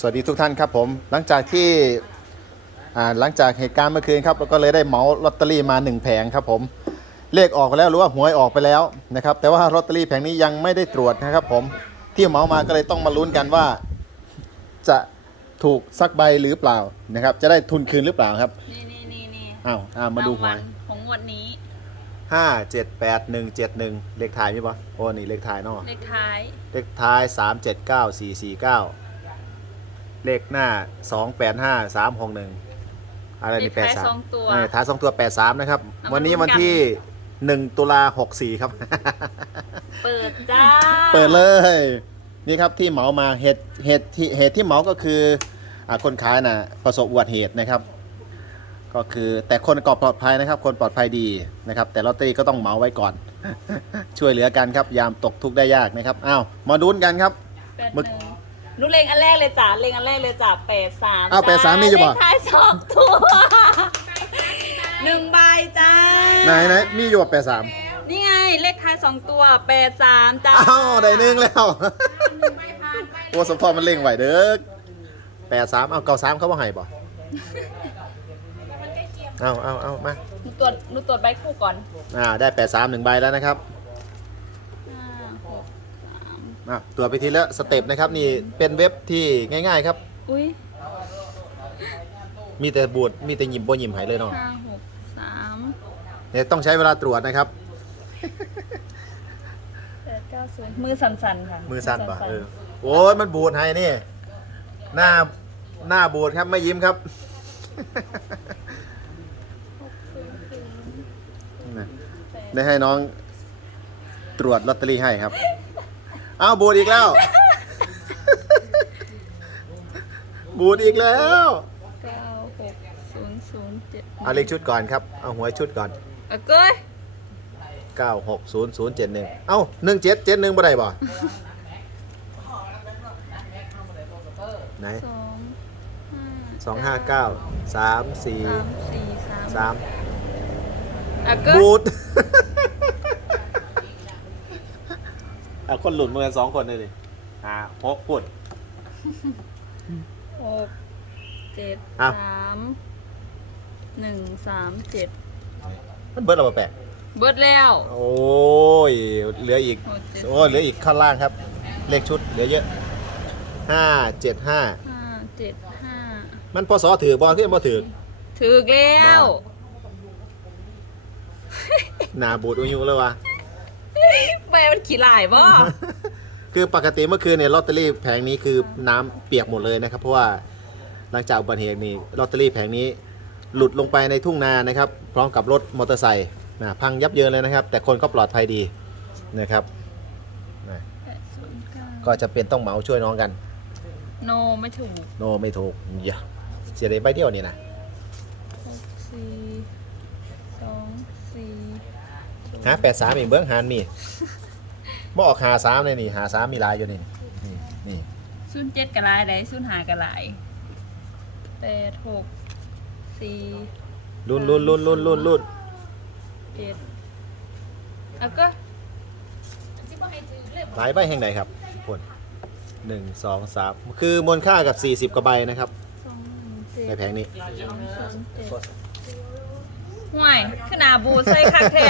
สวัสดีทุกท่านครับผม หลังจากที่อ่าหลังจากเหตุการณ์เมื่อคืนครับเราก็เลยได้เหมาลอตเตอรี่มาหนึ่งแผงครับผมเลขออกไปแล้วหรือว่าหวยออกไปแล้วนะครับ แต่ว่าลอตเตอรี่แผงนี้ยังไม่ได้ตรวจนะครับผมที่เหมามาก็เลยต้องมาลุ้นกันว่า จะถูกสักใบหรือเปล่านะครับ จะได้ทุนคืนหรือเปล่าครับนี่นี่นี่นี่อ้าวอ้าวมาดูหวยรงลของงวดนี้ห้าเจ็ดแปดหนึ่งเจ็ดหนึ่งเลขท้ายมีปะโอ้นี่เลขท้ายเนาะเลขท้ายเลขท้ายสามเจ็ดเก้าสี่สี่เก้า เลขหน้าสองแปดห้าสามหกหนึ่งอะไรเลนี่ขแปดท้ายสาสมองตัว ท้ายสองตัวแปดสามนะครับ เอามาวันนี้ลุ้นกัน วันที่หนึ่งตุลาหกสี่ครับ เปิดจ้าเปิดเลย นี่ครับที่เหมามาเหตุเหตุที่เหตุที่เหมาก็คืออาคนขายน่ะประสบอุบัติเหตุนะครับ ก็คือแต่คนก็ปลอดภัยนะครับ คนปลอดภัยดีนะครับ แต่ลอตเตอรี่ก็ต้องเหมาไว้ก่อน ช่วยเหลือกันครับยามตกทุกข์ได้ยากนะครับอ้าวมาดูนกันครับ แปดมึหกนึ่ง รู้เลงอันแรกเลยจ้าเลงอันแรกเลยจ้าแปดสามอ้าว83มีอยู่ปะเลขท้ายสองตัวหนึ่งใบจ้าไหนไหนมีอยู่แปดสามนี่ไงเลขท้ายสองตัวแปดสามจ้าอ้าวได้หนึ่งแล้วโอ้สมพรมันเล่งไหวเด้อแปดสามเอาเก้าสามเขาบ่ให้บ่เอาเอาเอามาหนูตรวจหนูตรวจใบคู่ก่อน อ่าได้แปดสามหนึ่งใบแล้วนะครับห้าหกสาม อะตัวไปทีละสเต็ปนะครับนี่เป็นเว็บที่ง่าย ๆ ครับ อุ้ยมีแต่บูดมีแต่หยิมบ่หยิมหายเลยเนาะห้าหกสามเนี่ยต้องใช้เวลาตรวจนะครับ แปดเก้าศูนย์มือสั่นๆค่ะมือสั่นป่ะเออโอ้ยมันบูดให้นี่ หน้าหน้าบูดครับไม่ยิ้มครับนะได้ให้น้องตรวจลอตเตอรี่ให้ครับ อ้าวบูดอีกแล้ว บูดอีกแล้ว เก้าหกศูนย์ศูนย์เจ็ดเอาเลขชุดก่อนครับ เอาหวยชุดก่อน เอ้ยเก้ย96071 เอ้า1771บ่ได้บ่ไหนสองห้า259 สาม34สี่สาม3 เอ้ยเก้ยบูด เอาคนหลุดมือกันสองคนเลยดิอ่าหกพูด หกเจ็ดอ้าวสามหนึ่งสามเจ็ดมันเบิดเราแปะเบิดแล้วโอ้ยเหลืออีก หกเจ็ดโอ้ยเหลืออีกข้างล่างครับ เลขชุดเหลือเยอะห้าเจ็ดห้าห้าเจ็ดห้ามันพอสอถือบอลที่มันบ่ถือถึกแล้ว หนาบูดอุยุเลยวะ แม่มันขี้ลายบ่คือปกติเมื่อคืนเนี่ยลอตเตอรี่แผงนี้คือน้ำเปียกหมดเลยนะครับ เพราะว่าหลังจากอุบัติเหตุนี้ลอตเตอรี่แผงนี้หลุดลงไปในทุ่งนานะครับ พร้อมกับรถมอเตอร์ไซค์นะพังยับเยินเลยนะครับ แต่คนก็ปลอดภัยดีนะครับนะแปดศูนย์เก้าก็จะเป็นต้องเหมาช่วยน้องกัน โนไม่ถูกโนไม่ถูกอย่าเสียดายใบเดียวนี่นะหกสี่สองสี่ศูนย์หาแปดสามอีกเบิ้งหานมี บ่ออกหาสามเลยนี่หาสามมีลายอยู่นี่นี่นี่ศูนย์เจ็ดกะลายได้ศูนย์หากะลายแปดหกสี่รุ่นรุ่นรุ่นรุ่นรุ่นรุ่นเจ็ดแล้วก็หลายใบแห่งใดครับคนหนึ่งสองสามคือมูลค่ากับ40กว่าใบนะครับ สองหนึ่งเจ็ดในแผงนี้สองสามเจ็ดห่วยขึ้นหนาบูดใส่คักแท้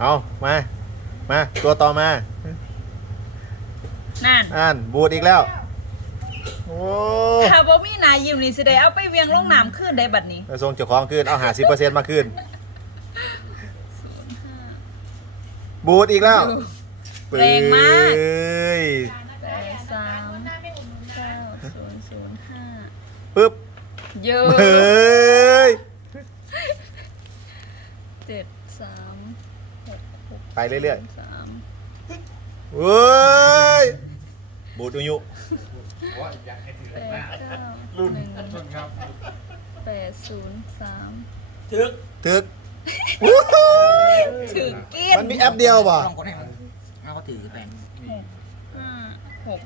เอามา มา ตัวต่อมานั่นอ่านบูดอีกแล้ว โอ้ถ้าบ่มีหนายิ้มนี่สิได้เอาไปเวียงลงน้ำขึ้นได้บัดนี้ไปส่งเจ้าของคืนเอาหาสิเปอร์เซ็นต์มาคืนบูดอีกแล้วแรงมากเอ้ยแปดสามเก้าศูนย์ศูนย์ห้าปึ๊บเยอะเฮ้ยเจ็ดสามหกหก ไปเรื่อยสามๆเว้ยบูดอุยุแปดเก้าหนึ่งแปดศูนย์สามถึกถึงเกียนมันมีแอปเดียวป่ะต้องกดให้มันเอาก็ถือแปลงห้าหก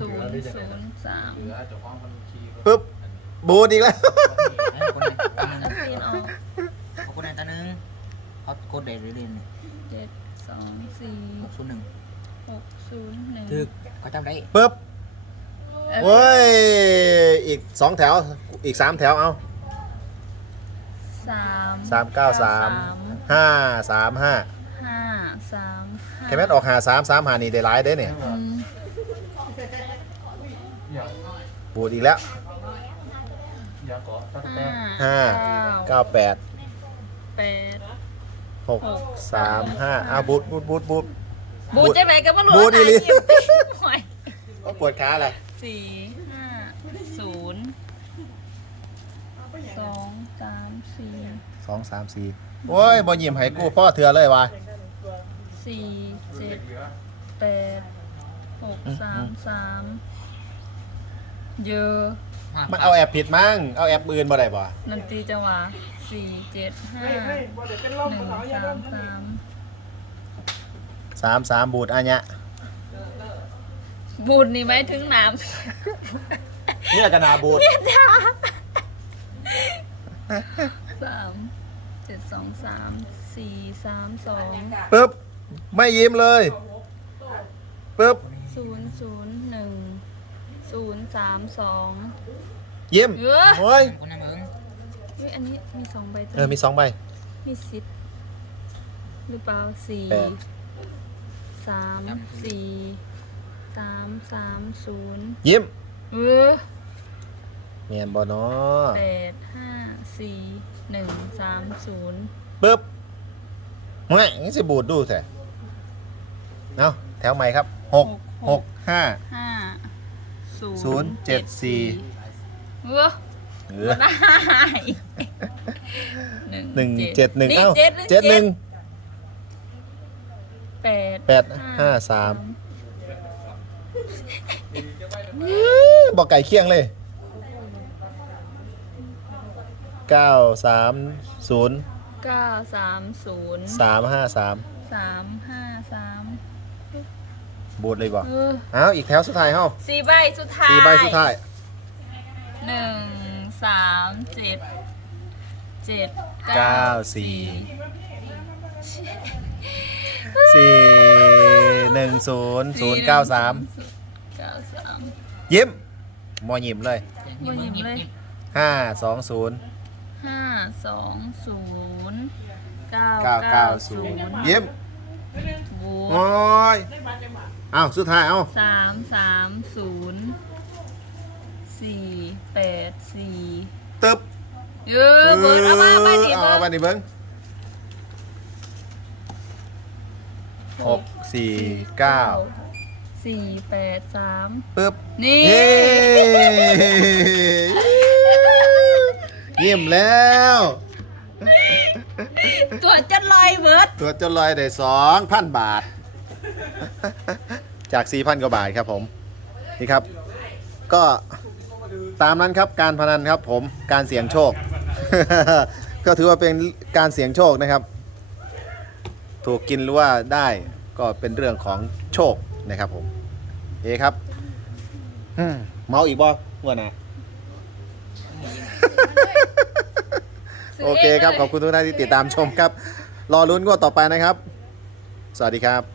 ศูนย์ศูนย์สามปึ๊บบูดอีกแล้ว ให้กดให้อันหนึงเกียนออกเอากดให้ตัวหนึงเขา กดได้เรื่อยๆนี่เจ็ดสองสี่หกศูนย์หนึ่งหศูนย์หนึ่งถือเขาจำได้ปึ๊บเออเว้ย อีกสองแถว อีกสามแถวเอาสามสามเก้าสามห้าสามห้าห้าสามห้าแค่แม่นออกหาสามสามหานี่ได้หลายเด้เนี่ยอืมบูดอีกแล้วห้าห้าเก้าเก้าแปดแปด หกสามห้าอ้าวบูดบูดบูดบูด บูดจะไหนก็ไม่รู้บูดอีหลีหวยก็ปวดขาแหละสี่ห้าศูนย์สองสามสี่สองสามสี่โอ้ยบ่ยิ้มให้กูพ่อเถื่อเลยวะสี่เจ็ดแปดหกสามสาม เยอะมันเอาแอปผิดมั้งเอาแอปอื่นบ่ได้บ่ดนตรีจังหวะสี่เจ็ดห้าหนึ่งสามสามสามสามบูดอันเนี้ยบูดนี่ไหมายถึงน้เนี่ยกระนาบูดำสามเจ็ดสองสามสี่สามสองปึ๊บไม่ยิ้มเลยปึ๊บศูนย์ศูนย์หนึ่ง ศูนย์สามสองยิ้มเยอะโอ้ยคนนั้นเองเฮ้ยอันนี้มีสองใบตัวเออมีสองใบ มีสิบหรือเปล่าสี่แปด สามสี่สามสามศูนย์ยิ้มเออเมียนบ่เนาะแปดห้าสี่หนึ่งสามศูนย์ปึ๊บไม่งั้นสิบูดดูแท้เอาแถวใหม่ครับหกหกห้าห้า ศูศูนย์เจ็ดสี่เออเอก็อได้หนึ่งเจ็ดหนึ่งเอ้าเจ็ดเจ็ดหนึ่งแปดแปดห้าสามบอกไก่เคียงเลยเก้าสามศูนย์เก้าสามศูนย์สามห้าสามสามห้าสาม บูดเลยบ่เออเอาอีกแถวสุดท้ายเฮ้าสี่ใบสุดท้ายสี่ใบสุดท้ายหนึ่งสามเจ็ดเจ็ดเก้าสี่สี่หนึ่งศูนย์ศูนย์เก้าสามเก้าสามยิ้มมอยิ้มเลยยิ้มยิ้มยิ้มยิ้มห้าสองศูนย์ห้าสองศูนย์เก้าเก้าเก้าศูนย์ยิ้มบูโอ้ยเอาสุดท้ายเอาสามสามศูนย์สี่แปดสี่ตึบเออเบิร์ดเอามาไปดิเอาเบิร์มาดดิเบิ้งหกสี่เก้าสี่แปดสามปึ๊บนี่เฮ้ยิ้มแล้ว ตัวจะลอยเบิร์ดตัวจนลอยได้สองพันบาท จากสี่พันกว่าบาทครับผม นี่ครับ ก็ตามนั้นครับการพนันครับผมการเสี่ยงโชค ก็ถือว่าเป็นการเสี่ยงโชคนะครับ ถูกกินหรือว่าได้ก็เป็นเรื่องของโชคนะครับผมเอครับอืมเมาอีกบ่งวดหนะโอเคครับ ขอบคุณทุกท่านที่ติดตามชมครับ รอลุ้นงวดต่อไปนะครับ สวัสดีครับ